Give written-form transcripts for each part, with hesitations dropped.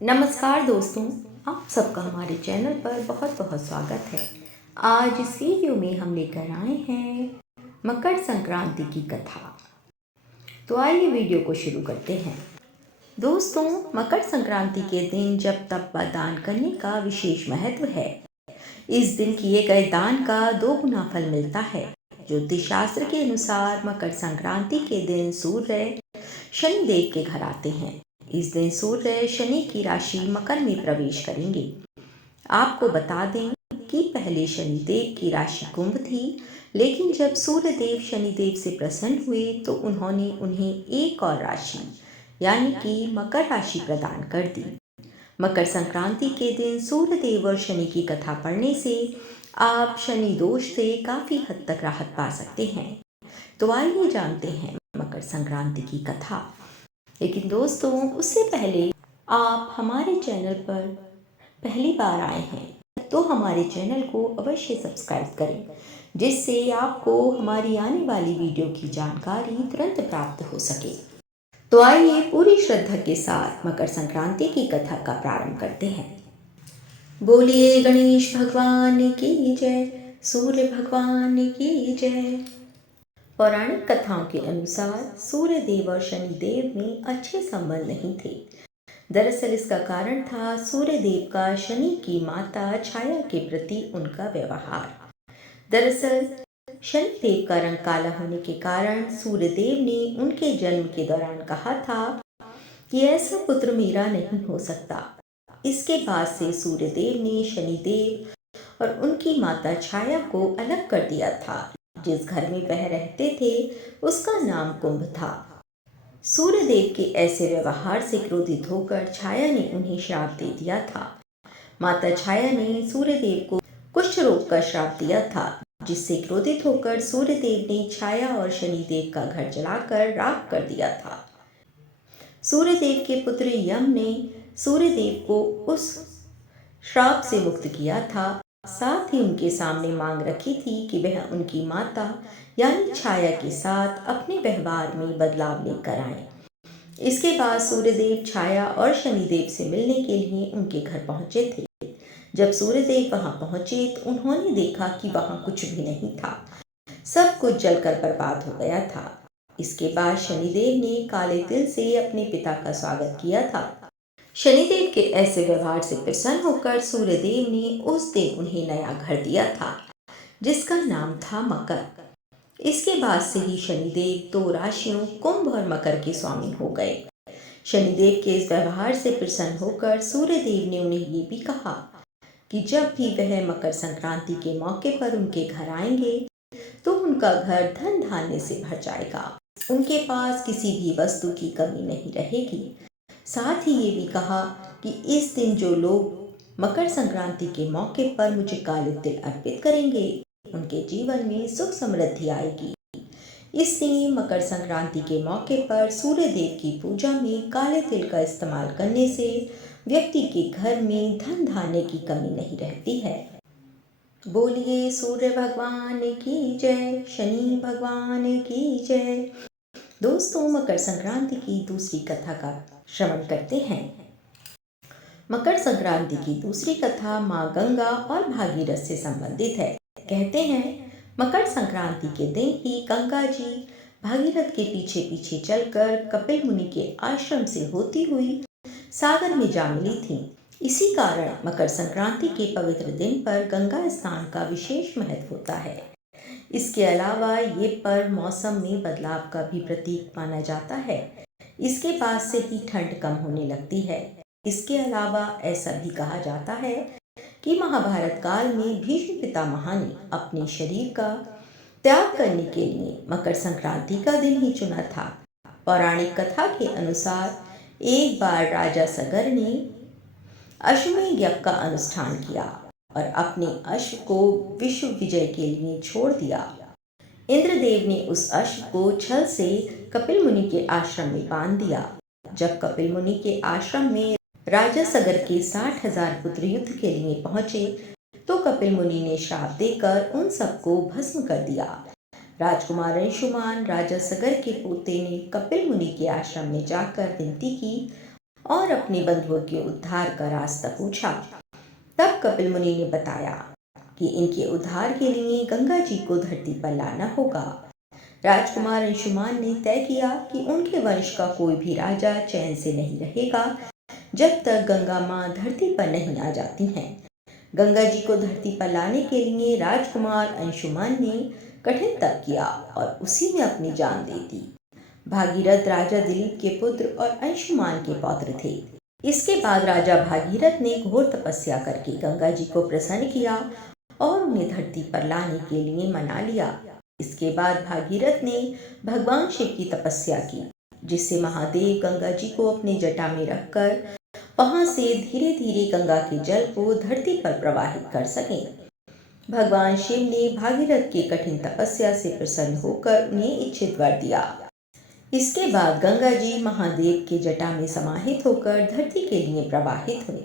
नमस्कार दोस्तों, आप सबका हमारे चैनल पर बहुत बहुत स्वागत है। आज इस वीडियो में हम लेकर आए हैं मकर संक्रांति की कथा। तो आइए वीडियो को शुरू करते हैं। दोस्तों, मकर संक्रांति के दिन जप तप व दान करने का विशेष महत्व है। इस दिन किए गए दान का 2 गुना फल मिलता है। ज्योतिष शास्त्र के अनुसार मकर संक्रांति के दिन सूर्य शनि देव के घर आते हैं। इस दिन सूर्य शनि की राशि मकर में प्रवेश करेंगे। आपको बता दें कि पहले शनिदेव की राशि कुंभ थी, लेकिन जब सूर्य देव शनिदेव से प्रसन्न हुए तो उन्होंने उन्हें एक और राशि यानी कि मकर राशि प्रदान कर दी। मकर संक्रांति के दिन सूर्य देव और शनि की कथा पढ़ने से आप शनि दोष से काफ़ी हद तक राहत पा सकते हैं। तो आइए जानते हैं मकर संक्रांति की कथा। लेकिन दोस्तों, उससे पहले आप हमारे चैनल पर पहली बार आए हैं तो हमारे चैनल को अवश्य सब्सक्राइब करें, जिससे आपको हमारी आने वाली वीडियो की जानकारी तुरंत प्राप्त हो सके। तो आइए पूरी श्रद्धा के साथ मकर संक्रांति की कथा का प्रारंभ करते हैं। बोलिए गणेश भगवान की जय, सूर्य भगवान की जय। पौराणिक कथाओं के अनुसार सूर्य देव और शनि देव में अच्छे संबंध नहीं थे। दरअसल इसका कारण था सूर्य देव का शनि की माता छाया के प्रति उनका व्यवहार। दरअसल शनि देव का रंग काला होने के कारण सूर्य देव ने उनके जन्म के दौरान कहा था कि ऐसा पुत्र मेरा नहीं हो सकता। इसके बाद से सूर्य देव ने शनि देव और उनकी माता छाया को अलग कर दिया था। जिस घर में वह रहते थे उसका नाम कुंभ था। सूर्यदेव के ऐसे व्यवहार से क्रोधित होकर छाया ने उन्हें श्राप दे दिया था। माता छाया ने सूर्यदेव को कुष्ठ रोग का श्राप दिया था, जिससे क्रोधित होकर सूर्यदेव ने छाया और शनिदेव का घर जलाकर राख कर दिया था। सूर्यदेव के पुत्र यम ने सूर्यदेव को उस श्राप से मुक्त किया था। साथ ही उनके सामने मांग रखी थी कि वह उनकी माता यानी छाया के साथ अपने व्यवहार में बदलाव लेकर आए। इसके बाद सूर्यदेव छाया और शनिदेव से मिलने के लिए उनके घर पहुंचे थे। जब सूर्यदेव वहां पहुंचे तो उन्होंने देखा कि वहां कुछ भी नहीं था, सब कुछ जलकर बर्बाद हो गया था। इसके बाद शनिदेव ने काले तिल से अपने पिता का स्वागत किया था। शनिदेव के ऐसे व्यवहार से प्रसन्न होकर सूर्यदेव ने उस दिन उन्हें नया घर दिया था, जिसका नाम था मकर। इसके बाद से ही शनिदेव 2 राशियों कुंभ और मकर के स्वामी हो गए। शनिदेव के इस व्यवहार से प्रसन्न होकर सूर्यदेव ने उन्हें ये भी कहा कि जब भी वह मकर संक्रांति के मौके पर उनके घर आएंगे तो उनका घर धन धान्य से भर जाएगा। उनके पास किसी भी वस्तु की कमी नहीं रहेगी। साथ ही ये भी कहा कि इस दिन जो लोग मकर संक्रांति के मौके पर मुझे काले तिल अर्पित करेंगे उनके जीवन में सुख समृद्धि आएगी। इसलिए मकर संक्रांति के मौके पर सूर्य देव की पूजा में काले तिल का इस्तेमाल करने से व्यक्ति के घर में धन धान्य की कमी नहीं रहती है। बोलिए सूर्य भगवान की जय, शनि भगवान की जय। दोस्तों, मकर संक्रांति की दूसरी कथा का श्रवण करते हैं। मकर संक्रांति की दूसरी कथा माँ गंगा और भागीरथ से संबंधित है। कहते हैं मकर संक्रांति के दिन ही गंगा जी भागीरथ के पीछे पीछे चलकर कपिल मुनि के आश्रम से होती हुई सागर में जा मिली थी। इसी कारण मकर संक्रांति के पवित्र दिन पर गंगा स्नान का विशेष महत्व होता है। इसके अलावा ये पर्व मौसम में बदलाव का भी प्रतीक माना जाता है। इसके बाद से ही ठंड कम होने लगती है। इसके अलावा ऐसा भी कहा जाता है कि महाभारत काल में भीष्म पितामह ने अपने शरीर का त्याग करने के लिए मकर संक्रांति का दिन ही चुना था। पौराणिक कथा के अनुसार एक बार राजा सगर ने अश्वमेध यज्ञ का अनुष्ठान किया और अपने अश्व को विश्व विजय के लिए छोड़ दिया। इंद्रदेव ने उस अश्व को छल से कपिल मुनि के आश्रम में बांध दिया। जब कपिल मुनि के आश्रम में राजा सगर के 60,000 पुत्र युद्ध के लिए पहुंचे तो कपिल मुनि ने श्राप देकर उन सबको भस्म कर दिया। राजकुमार अंशुमान राजा सगर के पोते ने कपिल मुनि के आश्रम में जाकर विनती की और अपने बंधुओं के उद्धार का रास्ता पूछा। तब कपिल मुनि ने बताया कि इनके उद्धार के लिए गंगा जी को धरती पर लाना होगा। राजकुमार अंशुमान ने तय किया कि उनके वंश का कोई भी राजा चैन से नहीं रहेगा जब तक गंगा माँ धरती पर नहीं आ जाती हैं। गंगा जी को धरती पर लाने के लिए राजकुमार अंशुमान ने कठिन तप किया और उसी में अपनी जान दे दी। भागीरथ राजा दिलीप के पुत्र और अंशुमान के पौत्र थे। इसके बाद राजा भागीरथ ने घोर तपस्या करके गंगा जी को प्रसन्न किया और उन्हें धरती पर लाने के लिए मना लिया। इसके बाद भागीरथ ने भगवान शिव की तपस्या की, जिससे महादेव गंगा जी को अपनी जटा में रखकर वहां से धीरे धीरे गंगा के जल को धरती पर प्रवाहित कर सके। भगवान शिव ने भागीरथ के कठिन तपस्या से प्रसन्न होकर उन्हें इच्छित वर दिया। इसके बाद गंगा जी महादेव के जटा में समाहित होकर धरती के लिए प्रवाहित हुए।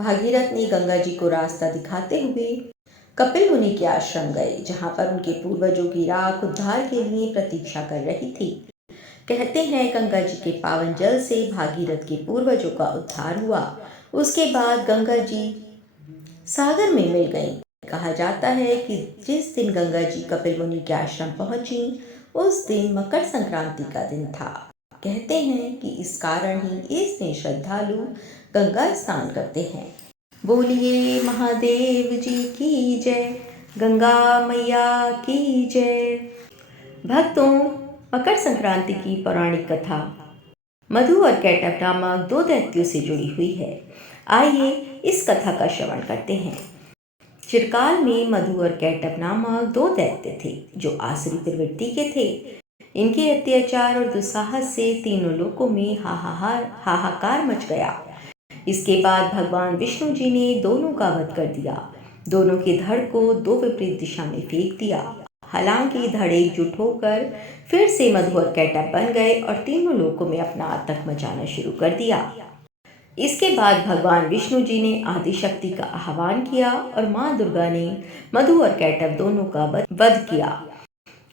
भागीरथ ने गंगा जी को रास्ता दिखाते हुए कपिल मुनि के आश्रम गए, जहां पर उनके पूर्वजों की राख उद्धार के लिए प्रतीक्षा कर रही थी। कहते हैं गंगा जी के पावन जल से भागीरथ के पूर्वजों का उद्धार हुआ। उसके बाद गंगा जी सागर में मिल गईं। कहा जाता है कि जिस दिन गंगा जी कपिल मुनि के आश्रम पहुंची उस दिन मकर संक्रांति का दिन था। कहते हैं कि इस कारण ही इस दिन श्रद्धालु गंगा स्नान करते हैं। बोलिए महादेव जी की जय, गंगा मैया की जय। भक्तों, मकर संक्रांति की पौराणिक कथा मधु और कैटभ नामक दो दैत्यों से जुड़ी हुई है। आइए इस कथा का श्रवण करते हैं। चिरकाल में मधु और कैटभ नामक दो दैत्य थे जो आसुरी प्रवृत्ति के थे। इनके अत्याचार और दुस्साहस से तीनों लोकों में हाहाकार मच गया। इसके बाद भगवान विष्णु जी ने दोनों का वध कर दिया। दोनों के धड़ को दो विपरीत दिशा में फेंक दिया। हालांकि धड़ एकजुट होकर फिर से मधु और कैटभ बन गए और तीनों लोकों में अपना आतंक मचाना शुरू कर दिया। इसके बाद भगवान विष्णु जी ने आदिशक्ति का आह्वान किया और मां दुर्गा ने मधु और कैटभ दोनों का वध किया।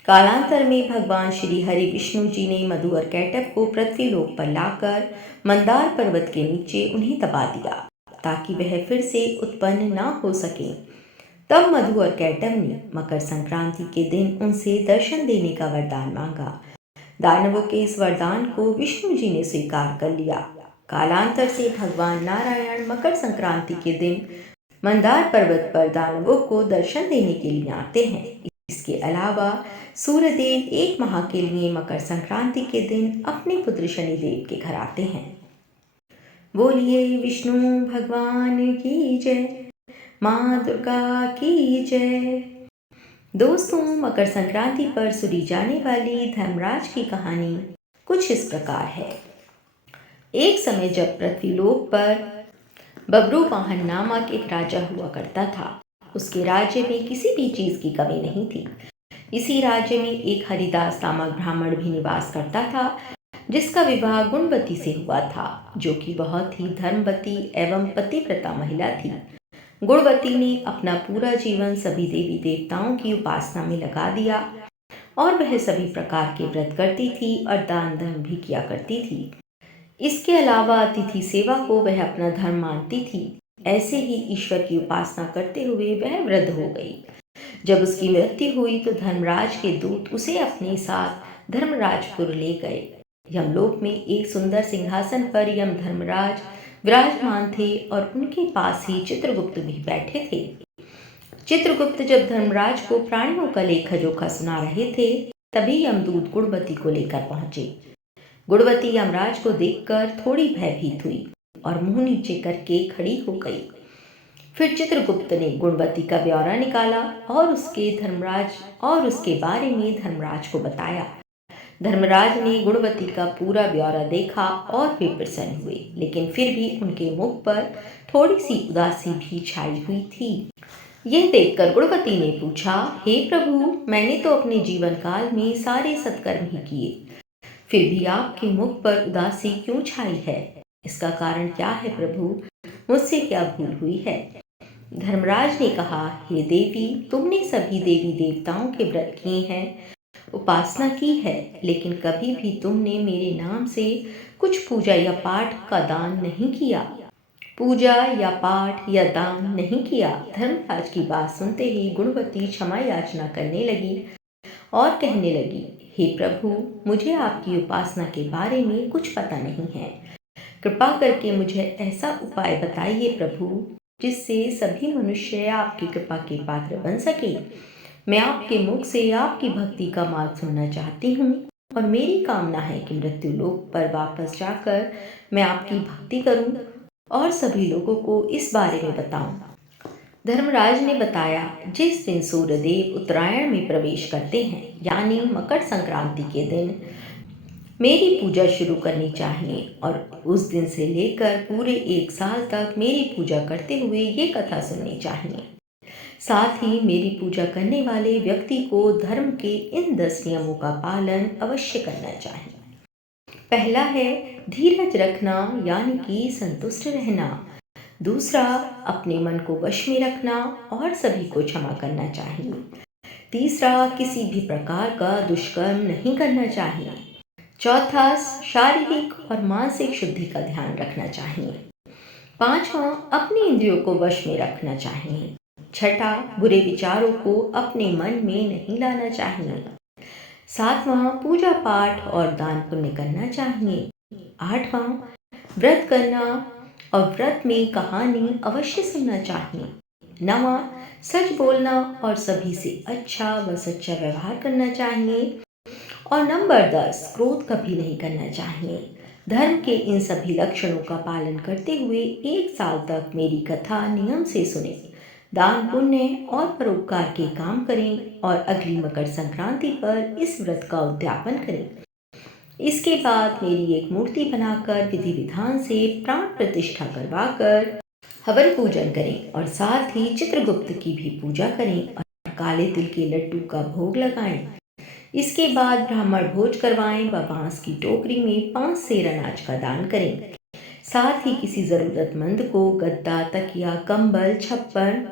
कालांतर में भगवान श्री हरि विष्णु जी ने मधु और कैटभ को पृथ्वी लोक पर लाकर मंदार पर्वत के नीचे उन्हें दबा दिया ताकि वह फिर से उत्पन्न ना हो सके। तब मधु और कैटभ ने मकर संक्रांति के दिन उनसे दर्शन देने का वरदान मांगा। दानवों के इस वरदान को विष्णु जी ने स्वीकार कर लिया। कालांतर से भगवान नारायण मकर संक्रांति के दिन मंदार पर्वत पर दानवों को दर्शन देने के लिए आते हैं। इसके अलावा सूर्यदेव एक माह के लिए मकर संक्रांति के दिन अपने पुत्र शनिदेव के घर आते हैं। बोलिए विष्णु भगवान की जय, माँ दुर्गा की जय। दोस्तों, मकर संक्रांति पर सुनी जाने वाली धर्मराज की कहानी कुछ इस प्रकार है। एक समय जब पृथ्वीलोक पर बब्रुवाहन नामक एक राजा हुआ करता था। उसके राज्य में किसी भी चीज की कमी नहीं थी। इसी राज्य में एक हरिदास नामक ब्राह्मण भी निवास करता था, जिसका विवाह गुणवती से हुआ था, जो कि बहुत ही धर्मवती एवं पतिव्रता महिला थी। गुणवती ने अपना पूरा जीवन सभी देवी देवताओं की उपासना में लगा दिया और वह सभी प्रकार के व्रत करती थी और दान धर्म भी किया करती थी। इसके अलावा अतिथि सेवा को वह अपना धर्म मानती थी। ऐसे ही ईश्वर की उपासना करते हुए वह वृद्ध हो गई। जब उसकी मृत्यु हुई तो धर्मराज के दूत उसे अपने साथ धर्मराजपुर ले गए। यमलोक में एक सुंदर सिंहासन पर यम धर्मराज विराजमान थे और उनके पास ही चित्रगुप्त भी बैठे थे। चित्रगुप्त जब धर्मराज को प्राणियों का लेखा जोखा सुना रहे थे, तभी यमदूत गुणवती को लेकर पहुंचे। गुणवती यमराज को देखकर थोड़ी भयभीत हुई और मुंह नीचे करके खड़ी हो गई। फिर चित्रगुप्त ने गुणवती का ब्यौरा निकाला और उसके बारे में धर्मराज को बताया। धर्मराज ने गुणवती का पूरा ब्यौरा देखा और वे प्रसन्न हुए, लेकिन फिर भी उनके मुख पर थोड़ी सी उदासी भी छाई हुई थी। यह देखकर गुणवती ने पूछा, हे प्रभु, मैंने तो अपने जीवन काल में सारे सत्कर्म ही किए, फिर भी आपके मुख पर उदासी क्यों छाई है? इसका कारण क्या है प्रभु? मुझसे क्या भूल हुई है? धर्मराज ने कहा, हे देवी, तुमने सभी देवी देवताओं के व्रत किए हैं उपासना की है, लेकिन कभी भी तुमने मेरे नाम से कुछ पूजा या पाठ का दान नहीं किया। पूजा या पाठ या दान नहीं किया। धर्मराज की बात सुनते ही गुणवती क्षमा याचना करने लगी और कहने लगी, हे प्रभु, मुझे आपकी उपासना के बारे में कुछ पता नहीं है। कृपा करके मुझे ऐसा उपाय बताइए प्रभु, जिससे सभी मनुष्य आपकी कृपा के पात्र बन सके। मैं आपके मुख से आपकी भक्ति का मार्ग सुनना चाहती हूँ और मेरी कामना है कि मृत्यु लोक पर वापस जाकर मैं आपकी भक्ति करूँ और सभी लोगों को इस बारे में बताऊं। धर्मराज ने बताया, जिस दिन सूर्यदेव उत्तरायण में प्रवेश करते हैं, यानी मकर संक्रांति के दिन मेरी पूजा शुरू करनी चाहिए और उस दिन से लेकर पूरे 1 साल तक मेरी पूजा करते हुए ये कथा सुननी चाहिए। साथ ही मेरी पूजा करने वाले व्यक्ति को धर्म के इन 10 नियमों का पालन अवश्य करना चाहिए। पहला है धीरज रखना, यानी कि संतुष्ट रहना। दूसरा, अपने मन को वश में रखना और सभी को क्षमा करना चाहिए। तीसरा, किसी भी प्रकार का दुष्कर्म नहीं करना चाहिए। चौथा, शारीरिक और मानसिक शुद्धि का ध्यान रखना चाहिए। पांचवा, अपनी इंद्रियों को वश में रखना चाहिए। छठा, बुरे विचारों को अपने मन में नहीं लाना चाहिए। सातवां, पूजा पाठ और दान पुण्य करना चाहिए। आठवां, व्रत करना और व्रत में कहानी अवश्य सुनना चाहिए। नवां, सच बोलना और सभी से अच्छा व सच्चा व्यवहार करना चाहिए। और नंबर 10, क्रोध कभी नहीं करना चाहिए। धर्म के इन सभी लक्षणों का पालन करते हुए 1 साल तक मेरी कथा नियम से सुने, दान पुण्य और परोपकार के काम करें और अगली मकर संक्रांति पर इस व्रत का उद्यापन करें। इसके बाद मेरी एक मूर्ति बनाकर विधि विधान से प्राण प्रतिष्ठा करवाकर हवन पूजन करें और साथ ही चित्रगुप्त की भी पूजा करें और काले तिल के लड्डू का भोग लगाएं। इसके बाद ब्राह्मण भोज करवाएं व बांस की टोकरी में 5 सेर अनाज का दान करें। साथ ही किसी जरूरतमंद को गद्दा, तकिया, कंबल, छप्पर,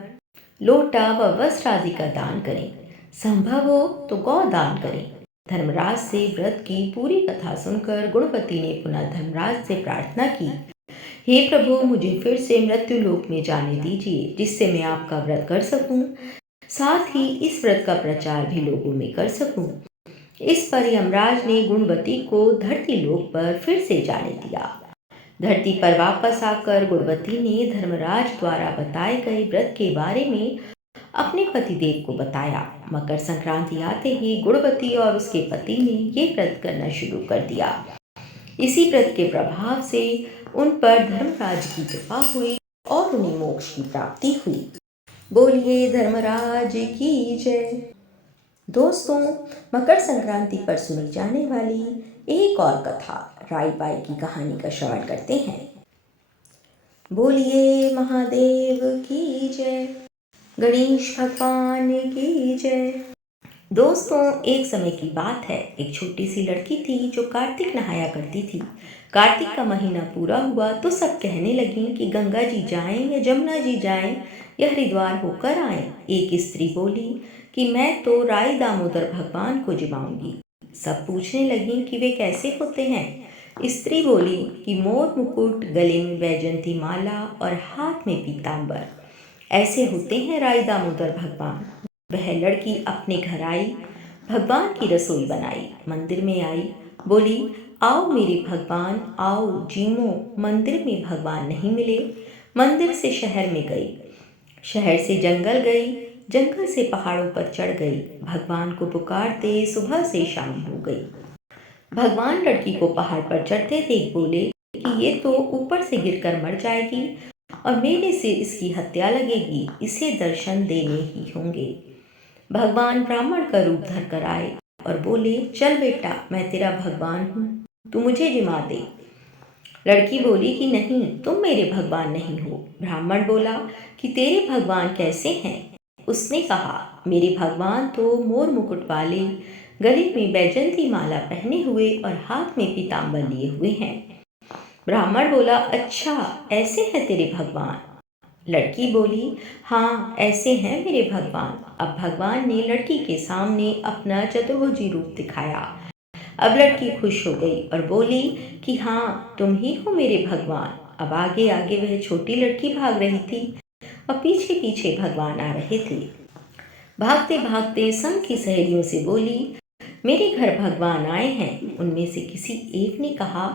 लोटा व वस्त्र आदि का दान करें। संभव हो तो गौ दान करें। धर्मराज से व्रत की पूरी कथा सुनकर गुणवती ने पुनः धर्मराज से प्रार्थना की, हे प्रभु, मुझे फिर से मृत्यु लोक में जाने दीजिए, जिससे मैं आपका व्रत कर सकूं, साथ ही इस व्रत का प्रचार भी लोगों में कर सकूं। इस पर यमराज ने गुणवती को धरती लोक पर फिर से जाने दिया। धरती पर वापस आकर गुणवती ने धर्मराज द्वारा बताए गए व्रत के बारे में अपने पतिदेव को बताया। मकर संक्रांति आते ही गुणवती और उसके पति ने ये व्रत करना शुरू कर दिया। इसी व्रत के प्रभाव से उन पर धर्मराज की कृपा हुई और उन्हें मोक्ष की प्राप्ति हुई। बोलिए धर्मराज की जय। दोस्तों, मकर संक्रांति पर सुनी जाने वाली एक और कथा राई बाई की कहानी का श्रवण करते हैं। बोलिए महादेव की जय, गणेश भगवान की जय। दोस्तों, एक समय की बात है, एक छोटी सी लड़की थी जो कार्तिक नहाया करती थी। कार्तिक का महीना पूरा हुआ तो सब कहने लगी कि गंगा जी जाएं या जमुना जी जाएं या हरिद्वार होकर आएं। एक स्त्री बोली कि मैं तो राई दामोदर भगवान को जिमाऊंगी। सब पूछने लगी कि वे कैसे होते हैं। स्त्री बोली कि मोर मुकुट, गले में वैजंती माला और हाथ में पीतांबर, ऐसे होते हैं राई दामोदर भगवान। वह लड़की अपने घर आई, भगवान की रसोई बनाई, मंदिर में आई, बोली, आओ मेरे भगवान, आओ जीमो। मंदिर में भगवान नहीं मिले। मंदिर से शहर में गई, शहर से जंगल गई, जंगल से पहाड़ों पर चढ़ गई। भगवान को पुकारते सुबह से शाम हो गई। भगवान लड़की को पहाड़ पर चढ़ते देख बोले कि ये तो ऊपर से गिरकर मर जाएगी और मेरे से इसकी हत्या लगेगी, इसे दर्शन देने ही होंगे। भगवान ब्राह्मण का रूप धर कर आए और बोले, चल बेटा, मैं तेरा भगवान हूँ, तू मुझे जिमा दे। लड़की बोली कि नहीं, तुम मेरे भगवान नहीं हो। ब्राह्मण बोला कि तेरे भगवान कैसे हैं? उसने कहा, मेरे भगवान तो मोर मुकुट वाले, गले में बैजंती माला पहने हुए और हाथ में पीतांबर लिए हुए हैं। ब्राह्मण बोला, अच्छा ऐसे हैं तेरे भगवान। लड़की बोली, हाँ ऐसे हैं मेरे भगवान। अब भगवान ने लड़की के सामने अपना चतुर्भुजी रूप दिखाया। अब लड़की खुश हो गई और बोली कि हाँ तुम ही हो मेरे भगवान। अब आगे आगे वह छोटी लड़की भाग रही थी और पीछे पीछे भगवान आ रहे थे। भागते भागते संग की सहेलियों से बोली, मेरे घर भगवान आए हैं। उनमें से किसी एक ने कहा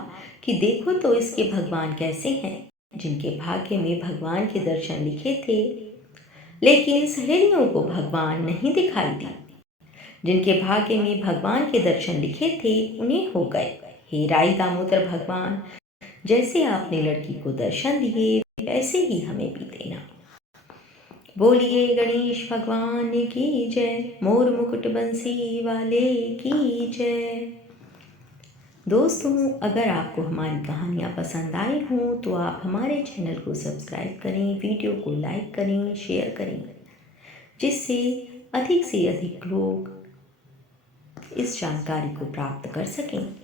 कि देखो तो इसके भगवान कैसे हैं, जिनके भाग्य में भगवान के दर्शन लिखे थे। लेकिन सहेलियों को भगवान नहीं दिखाई दी। जिनके भाग्य में भगवान के दर्शन लिखे थे उन्हें हो गए। हे राई दामोदर भगवान, जैसे आपने लड़की को दर्शन दिए वैसे ही हमें भी देना। बोलिए गणेश भगवान की जय, मोर मुकुट बंसी वाले की जय। दोस्तों, अगर आपको हमारी कहानियाँ पसंद आई हों तो आप हमारे चैनल को सब्सक्राइब करें, वीडियो को लाइक करें, शेयर करें, जिससे अधिक से अधिक लोग इस जानकारी को प्राप्त कर सकें।